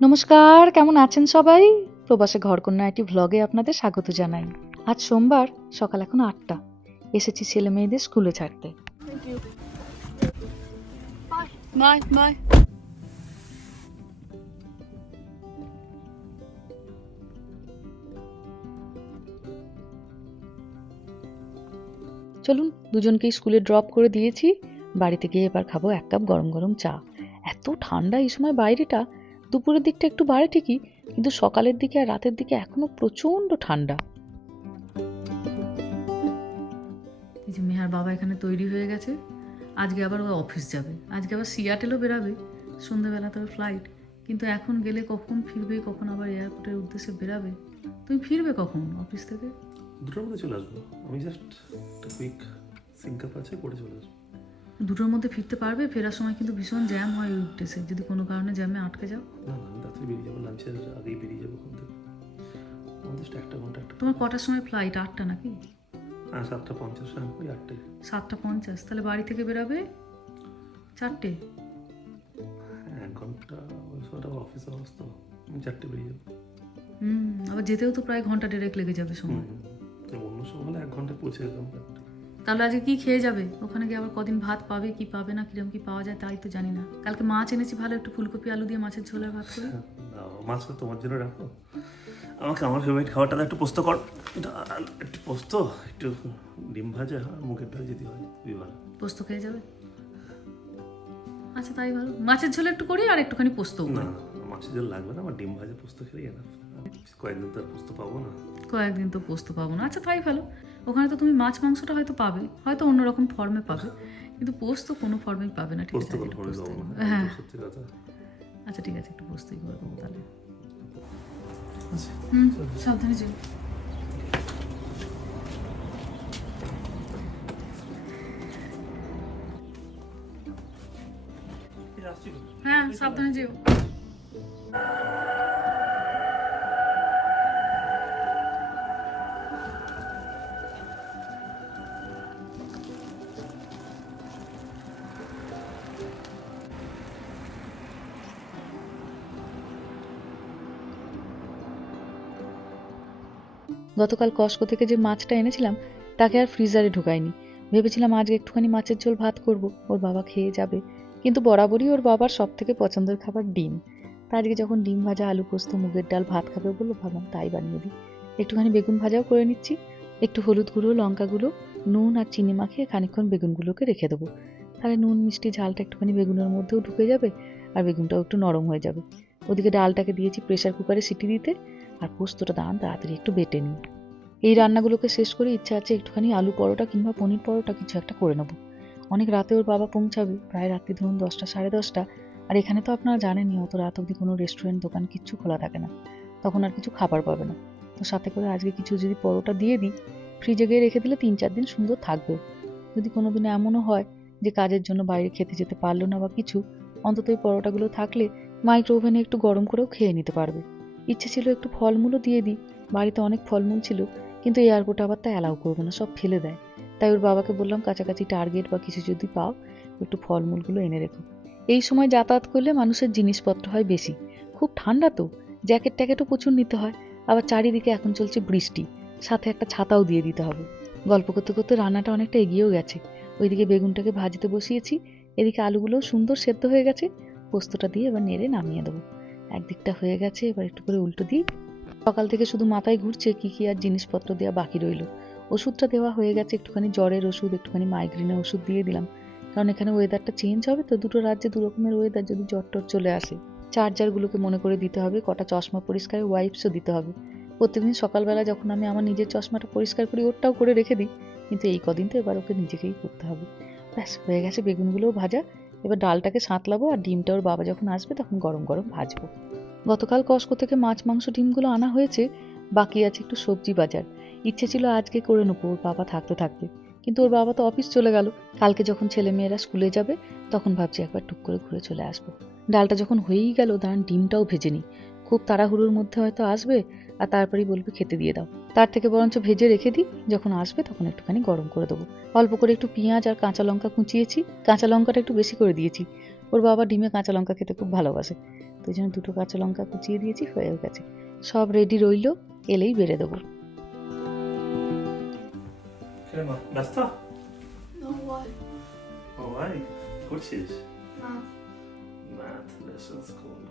নমস্কার কেমন আছেন সবাই? প্রবাসে ঘরকন্যা একটি ভ্লগে আপনাদের স্বাগত জানাই। আজ সোমবার সকাল এখন আটটা। এসেছি ছেলে মেয়েদের স্কুলে ছাড়তে. চলুন দুজনকেই স্কুলে ড্রপ করে দিয়েছি। বাড়িতে গিয়ে এবার খাব এক কাপ গরম গরম চা। এত ঠান্ডা এই সময় বাইরেটা। দুপুরের দিকটা একটু বাড়ে ঠিকই কিন্তু সকালের দিকে আর রাতের দিকে এখনও প্রচণ্ড ঠান্ডা। এই যে মেহার বাবা এখানে তৈরি হয়ে গেছে। আজকে আবার ও অফিস যাবে। আজকে আবার সিয়াটেলও বেরাবে। সন্ধ্যাবেলা তোর ফ্লাইট কিন্তু এখন গেলে কখন ফিরবে কখন আবার এয়ারপোর্টের উদ্দেশ্যে বেরাবে? তুমি ফিরবে কখন অফিস থেকে? দুটোর মধ্যে চলে আসব। আমি জাস্ট একটা কুইক সিঙ্ক আপ আছে করে চলে আসব। দুটোর মধ্যে ফিরতে পারবে ফেরার সময় কিন্তু ভীষণ জ্যাম হয় উইকডেসে যদি কোনো কারণে জ্যামে আটকে যাও। না না আমি তাড়াতাড়ি বেরিয়ে যাব লাঞ্চের আগেই বেরিয়ে যাব ওখান থেকে। একটা ঘণ্টা একটা তোমার কটার সময় ফ্লাইট আটটা নাকি? হ্যাঁ সাতটা পঞ্চাশ হ্যাঁ ওই আটটায়। সাতটা পঞ্চাশ। তাহলে বাড়ি থেকে বেরাবে? চারটে? হ্যাঁ এক ঘণ্টা ওই সময়টা অফিস অবস্থা। চারটে বেরিয়ে যাব। হুম আবার যেতেও তো প্রায় ঘণ্টা ডেরেক লেগে যাবে সময়। অন্য সময় হলে এক ঘন্টায় পৌঁছে যেতাম। তাহলে আজকে কি খেয়ে যাবে? ওখানে গিয়ে আবার কদিন ভাত পাবে কি পাবে না কিরম কি পাওয়া যায় তাই তো জানি না। কালকে মাছ এনেছি ভালো একটু ফুলকপি আলু দিয়ে মাছের ঝোল আর ভাত করি। মাছ তো তোমার জন্য রাখো। আমাকে আমার ফেভারিট খাবারটা একটু পোস্ত কর। একটু পোস্ত একটু ডিম ভাজা আর মুগের ডাল যদি হয় খুবই ভালো। পোস্ত খেয়ে যাবে? আচ্ছা তাই ভালো। মাছের ঝোল একটু করি আর একটুখানি পোস্ত না না, মাছের ঝোল লাগবে না আমার ডিম ভাজা পোস্ত খেলেই না কয়েকদিন তো আর পোস্ত পাবো না। কয়েকদিন তো পোস্ত পাবো না। আচ্ছা তাই ভালো। ওখানে তো তুমি মাছ মাংসটা হয়তো পাবে হয়তো অন্যরকম ফর্মে পাবে কিন্তু পোস্ত কোনো ফর্মেই পাবে না ঠিক পোস্ত আছে। হ্যাঁ। আচ্ছা ঠিক আছে একটু পোস্তই করে দেবো তাহলে। আচ্ছা। হুম সাবধানে যেও। হ্যাঁ সাবধানে যেও। গতকাল কস্কো থেকে যে মাছটা এনেছিলাম, তাকে আর ফ্রিজারে ঢুকাইনি ভেবেছিলাম আজকে একটুখানি মাছের ঝোল ভাত করব, ওর বাবা খেয়ে যাবে। কিন্তু বরাবরই ওর বাবার সব থেকে পছন্দের খাবার ডিম। তা আজকে যখন ডিম ভাজা, আলু পোস্ত, মুগের ডাল, ভাত খাবে বলল, ভাবলাম তাই বানিয়ে দিই। একটুখানি বেগুন ভাজাও করে নিচ্ছি। একটু হলুদ গুঁড়ো, লঙ্কা গুঁড়ো, নুন আর চিনি মাখিয়ে খানিকক্ষণ বেগুনগুলোকে রেখে দেবো। তাহলে নুন, মিষ্টি, ঝালটা একটুখানি বেগুনের মধ্যেও ঢুকে যাবে আর বেগুনটাও একটু নরম হয়ে যাবে। ওদিকে ডালটাকে দিয়েছি প্রেসার কুকারে সিটি দিতে। আর পোস্তটা দাঁড়ান, তাড়াতাড়ি একটু বেটে নিই এই রান্নাগুলোকে শেষ করে ইচ্ছা আছে একটুখানি আলু পরোটা কিংবা পনির পরোটা কিছু একটা করে নেব। অনেক রাতে ওর বাবা পৌঁছাবে, প্রায় রাত্রি ধরুন দশটা, সাড়ে দশটা। আর এখানে তো আপনারা জানেনই, অত রাত অবধি কোনো রেস্টুরেন্ট দোকান কিচ্ছু খোলা থাকে না। তখন আর কিছু খাবার পাবে না। তো সাথে করে আজকে কিছু যদি পরোটা দিয়ে দিই ফ্রিজে গিয়ে রেখে দিলে তিন চার দিন সুন্দর থাকবে। যদি কোনো দিন এমনও হয় যে কাজের জন্য বাইরে খেতে যেতে পারল না বা কিছু, অন্তত এই পরোটাগুলো থাকলে মাইক্রো ওভেনে একটু গরম করেও খেয়ে নিতে পারবে। ইচ্ছে ছিল একটু ফলমূলও দিয়ে দিই। বাড়িতে অনেক ফলমূল ছিল, কিন্তু এয়ারপোর্ট আবার তা অ্যালাউ করবে না, সব ফেলে দেয়। তাই ওর বাবাকে বললাম, কাছাকাছি টার্গেট বা কিছু যদি পাও, একটু ফলমূলগুলো এনে রেখো। এই সময় যাতায়াত করলে মানুষের জিনিসপত্র হয় বেশি। খুব ঠান্ডা তো, জ্যাকেট ট্যাকেটও প্রচুর নিতে হয়। আবার চারিদিকে এখন চলছে বৃষ্টি, সাথে একটা ছাতাও দিয়ে দিতে হবে। গল্প করতে করতে রান্নাটা অনেকটা এগিয়েও গেছে। ওইদিকে বেগুনটাকে ভাজিতে বসিয়েছি, এদিকে আলুগুলোও সুন্দর সেদ্ধ হয়ে গেছে। পোস্তটা দিয়ে এবার নেড়ে নামিয়ে দেবো। একদিকটা হয়ে গেছে, এবার একটু করে উল্টো দিই। সকাল থেকে শুধু মাথায় ঘুরছে কি কি আর জিনিসপত্র দেওয়া বাকি রইল। ওষুধটা দেওয়া হয়ে গেছে, একটুখানি জ্বরের ওষুধ, একটুখানি মাইগ্রেনের ওষুধ দিয়ে দিলাম। কারণ এখানে ওয়েদারটা চেঞ্জ হবে তো দুটো রাজ্যে দু রকমের ওয়েদার যদি জ্বর টর চলে আসে। চার্জারগুলোকে মনে করে দিতে হবে, কটা চশমা পরিষ্কার ওয়াইপসও দিতে হবে। প্রত্যেকদিন সকালবেলা যখন আমি আমার নিজের চশমাটা পরিষ্কার করি, ওরটাও করে রেখে দিই। কিন্তু এই কদিন তো এবার ওকে নিজেকেই করতে হবে। ব্যাস, হয়ে গেছে বেগুনগুলোও ভাজা। এবার ডালটাকে সাঁতলাবো আর ডিমটা ওর বাবা যখন আসবে তখন গরম গরম ভাজবো। গতকাল কস্কো থেকে মাছ, মাংস, ডিমগুলো আনা হয়েছে, বাকি আছে একটু সবজি বাজার। ইচ্ছে ছিল আজকে করে নেব, ওর বাবা থাকতে থাকতে। কিন্তু ওর বাবা তো অফিস চলে গেল। কালকে যখন ছেলে মেয়েরা স্কুলে যাবে, তখন ভাবছি একবার টুক করে ঘুরে চলে আসব। ডালটা যখন হয়েই গেল, দাঁড়ান, ডিমটাও ভেজে নিই। খুব তাড়াহুড়োর মধ্যে হয়তো আসবে আর তারপরেই বলবে খেতে দিয়ে দাও। তার থেকে বরঞ্চ ভেজে রেখে দিই। যখন আসবে তখন একটুখানি গরম করে দেবো। অল্প করে একটু পেঁয়াজ আর কাঁচা লঙ্কা কুচিয়েছি। কাঁচা লঙ্কাটা একটু বেশি করে দিয়েছি। ওর বাবা ডিমে কাঁচা লঙ্কা খেতে খুব ভালোবাসে। তো ওই জন্য দুটো কাঁচা লঙ্কা কুচিয়ে দিয়েছি হয়েও গেছে। সব রেডি রইল এলেই বেড়ে দেবো।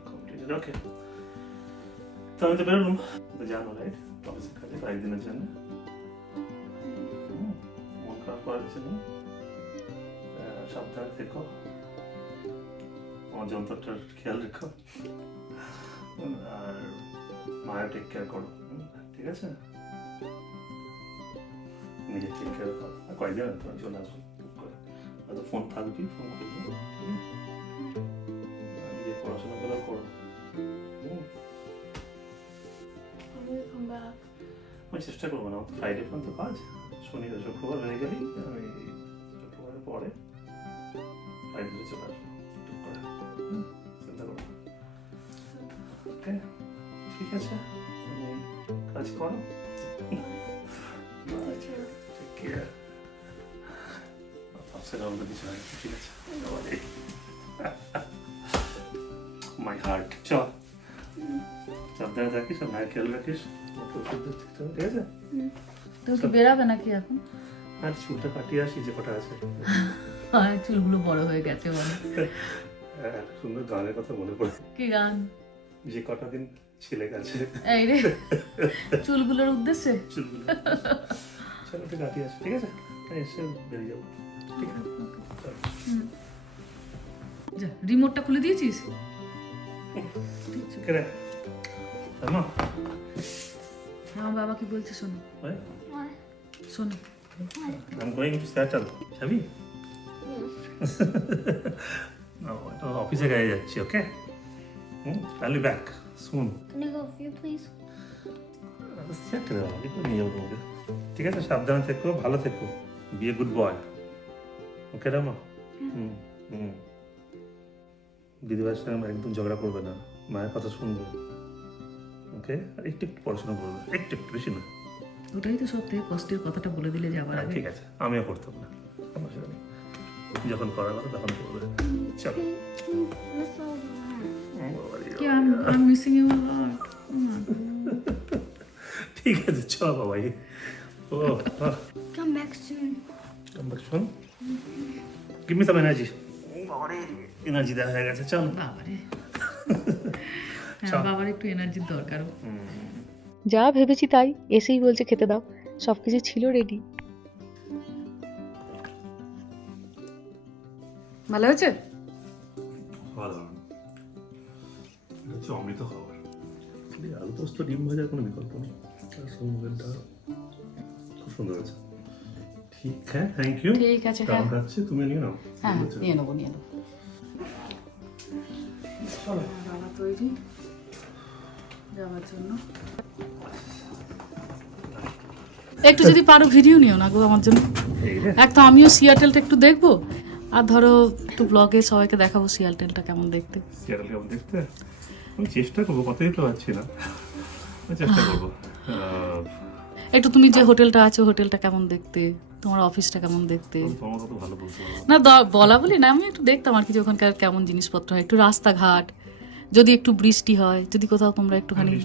কমপ্লিটেড ওকে তো আমি তো বেরোলাম জানো রাইট অফিসের কাজে কয়েকদিনের জন্য। মন করার কিছু নেই। সাবধানে থেকো। আমার যন্ত্রটার খেয়াল রেখো। আর মায়ের টেক কেয়ার করো। ঠিক আছে? নিজে টেক কেয়ার করো। আর কয়েকদিন আমি তোমার চলে আসব। ফোন থাকবি ফোন করব। হুম? আর আমি চেষ্টা করব না। ফ্রাইডে পর্যন্ত কাজ শনি শুক্রবার হয়ে গেলেই আমি শুক্রবারের পরে ফ্রাইডে চলে আসব। চিন্তা করো ওকে ঠিক আছে? কাজ করো। ঠিক আছে? মাই হার্ট চল। সাবধানে থাকিস আর মায়ের খেয়াল রাখিস। ঠিক আছে? তুমি কি বেরাবে নাকি এখন? আর চুলটা কাটিয়ে আসি যে কটা আছে। হ্যাঁ চুলগুলো বড় হয়ে গেছে বলে। হ্যাঁ, সুন্দর গানের কথা মনে পড়ে। কি গান? যে কটা দিন ছেলে গেছে। এই রে। চুলগুলোর উদ্দেশ্যে? চুলগুলো। চলো একটু কাটিয়ে আসি ঠিক আছে? এসে বেরিয়ে যাব। ঠিক আছে? যা রিমোটটা খুলে দিয়েছিস? কে রে? আমা, আমার বাবা কি বলছে শোনো শোনো I'm going to Seattle. যাবি? Yes. অফিসে গায়ে যাচ্ছি ওকে হুম I'll be back soon. Can you go with you, please? Seattle যাব, কি নিয়ে যাব তোমাকে? ঠিক আছে সাবধানে থেকো ভালো থেকো বি এ গুড বয় ওকে রামা হুম হুম দিদিভাইয়ের সঙ্গে একদম ঝগড়া করবে না মায়ের কথা শুনবে ওকে? একটু একটু পড়াশোনা করবে একটু একটু বেশি না ওটাই তো সব থেকে কষ্টের কথাটা বলে দিলে যাবার হ্যাঁ, আগে। ঠিক আছে আমিও করতাম না যখন করার কথা তখন করবে চলো। ঠিক আছে চ বাবাই ও Come back soon. শোন give me some energy energy দেওয়া হয়ে গেছে চল। বাবারে। হ্যাঁ বাবার একটু এনার্জির দরকার যা ভেবেছি তাই এসেই বলছে খেতে দাও। সব কিছু ছিল রেডি ভালো হয়েছে? অসাধারণ এটা হচ্ছে অমৃত খাবার। আলু পোস্ত ডিম ভাজার কোনো বিকল্প নেই। আর সমুদ্রটা খুব সুন্দর আছে ঠিক হ্যাঁ থ্যাংক ইউ ঠিক আছে হ্যাঁ। তুমি নিয়ে নাও। হ্যাঁ নিয়ে নেব নিয়ে নেব। চলো। বাবা তৈরি। যাওয়ার জন্য। একটু যদি পারো ভিডিও নিও না গো আমার জন্য। এক তো আমিও সিয়াটেলটা একটু দেখব। আর ধরো একটু ব্লগে সবাইকে দেখাবো সিয়াটেলটা কেমন দেখতে। সিয়াটল কেমন দেখতে? আমি চেষ্টা করব কথাই তো পারছি না। চেষ্টা করব। একটু তুমি যে হোটেলটা আছে হোটেলটা কেমন দেখতে? তোমার অফিসটা কেমন দেখতে? না। বলা বলি না আমি একটু দেখতাম আর কি যে ওখানকার কেমন জিনিসপত্র হয়। একটু রাস্তাঘাট যদি একটু বৃষ্টি হয় যদি কোথাও তোমরা একটুখানি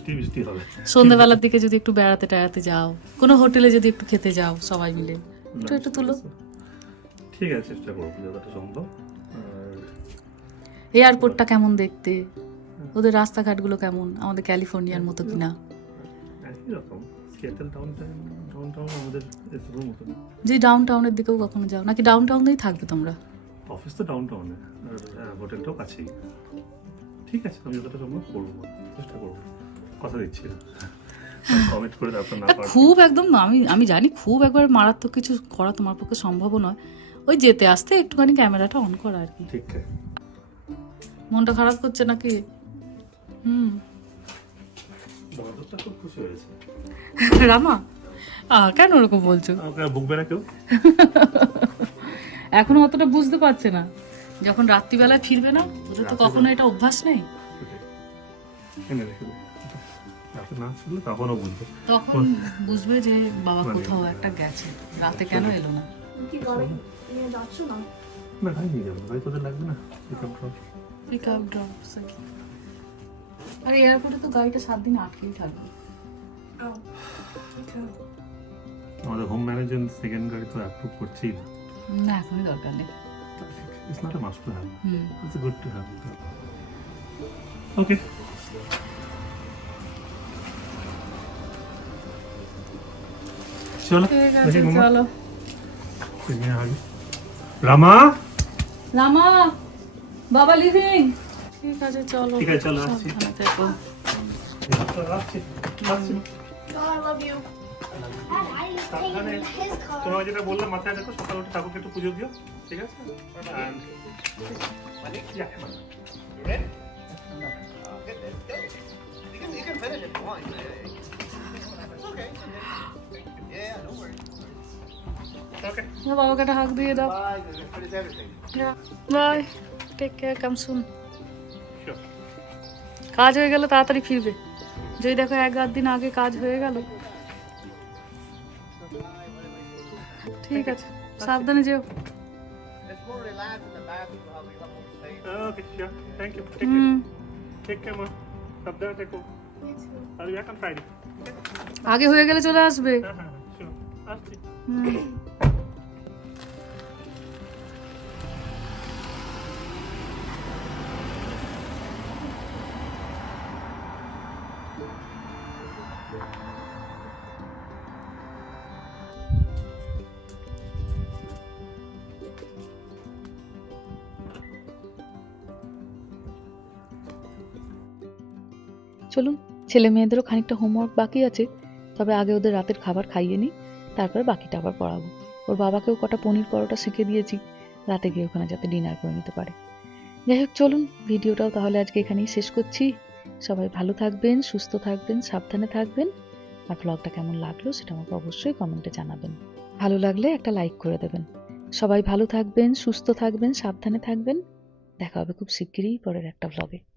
সন্ধ্যাবেলার দিকে যদি একটু বেড়াতে টেড়াতে যাও কোনো হোটেলে যদি একটু খেতে যাও সবাই মিলে একটু একটু তুলো। ঠিক আছে। চেষ্টা করব যতটা সম্ভব। এয়ারপোর্টটা কেমন দেখতে? ওদের রাস্তাঘাটগুলো কেমন? আমাদের ক্যালিফোর্নিয়ার মতো কিনা? যে ডাউন টাউনের দিকেও কখনো যাও? নাকি ডাউন টাউনেই থাকবে তোমরা? অফিস তো ডাউন টাউনে হোটেলটাও কাছেই। ঠিক আছে আমি যতটা সম্ভব করব চেষ্টা করব। কথা দিচ্ছি না। কমেন্ট করে তারপর না খুব একদম আমি আমি জানি খুব একবার মারাত্মক কিছু করা তোমার পক্ষে সম্ভব নয়। ওই যেতে আসতে একটুখানি ক্যামেরাটা অন করা আর কি। ঠিক আছে। মনটা খারাপ করছে নাকি? হুম। রামা কেন ওরকম বলছো? আর না কেউ? এখনও অতটা বুঝতে পারছে না। যখন রাত্রিবেলায় ফিরবে না ওদের তো কখনো এটা অভ্যাস নেই? তখন বুঝবে যে বাবা মানে- কোথাও একটা গেছে। রাতে কেন এলো না? কি গাড়ি নিয়ে যাচ্ছ না? না গাড়ি নিয়ে যাব গাড়ি তোদের লাগবে না? Pick up drop pick up drop আর এয়ারপোর্টে তো গাড়িটা সাত দিন আটকেই থাকবে। আমাদের হোম ম্যানেজার সেকেন্ড গাড়ি তো অ্যাপ্রুভ করছেই না। না এখনই দরকার নেই। It's not a must to have hmm it's good to have okay চলো ঠিক আছে দেখি চলো তুমি আগে রামা রামা বাবা লিভিং ঠিক আছে চলো। ঠিক আছে, চলো, আসছি। আসছি আসছি। God, I সাবধানে। যেটা বললাম মাথায় দেখো সকালে উঠে ঠাকুরকে একটু পুজো দিও ঠিক আছে. বাবাকে একটা হাক দিয়ে দাও. Bye take care come soon. কাজ হয়ে গেলে তাড়াতাড়ি ফিরবে যদি দেখো এক আধ দিন আগে কাজ হয়ে গেল have more space. Okay, sure. Thank you. Take hmm care. Take care, ma. সাবধানে থেকো I'll be back on Friday. আগে হয়ে গেলে চলে আসবে হ্যাঁ হ্যাঁ sure. আসছি চলুন, ছেলে মেয়েদেরও খানিকটা হোমওয়ার্ক বাকি আছে, তবে আগে ওদের রাতের খাবার খাইয়ে নিই, তারপরে বাকিটা আবার পড়াবো। ওর বাবাকেও কটা পনির পরোটা শিখে দিয়েছি, রাতে গিয়ে ওখানে যাতে ডিনার করে নিতে পারে। যাই হোক, চলুন, ভিডিওটাও তাহলে আজকে এখানেই শেষ করছি। সবাই ভালো থাকবেন, সুস্থ থাকবেন, সাবধানে থাকবেন। আর ব্লগটা কেমন লাগল সেটা আমাকে অবশ্যই কমেন্টে জানাবেন। ভালো লাগলে একটা লাইক করে দেবেন। সবাই ভালো থাকবেন, সুস্থ থাকবেন, সাবধানে থাকবেন। দেখা হবে খুব শিগগিরই পরের একটা ব্লগে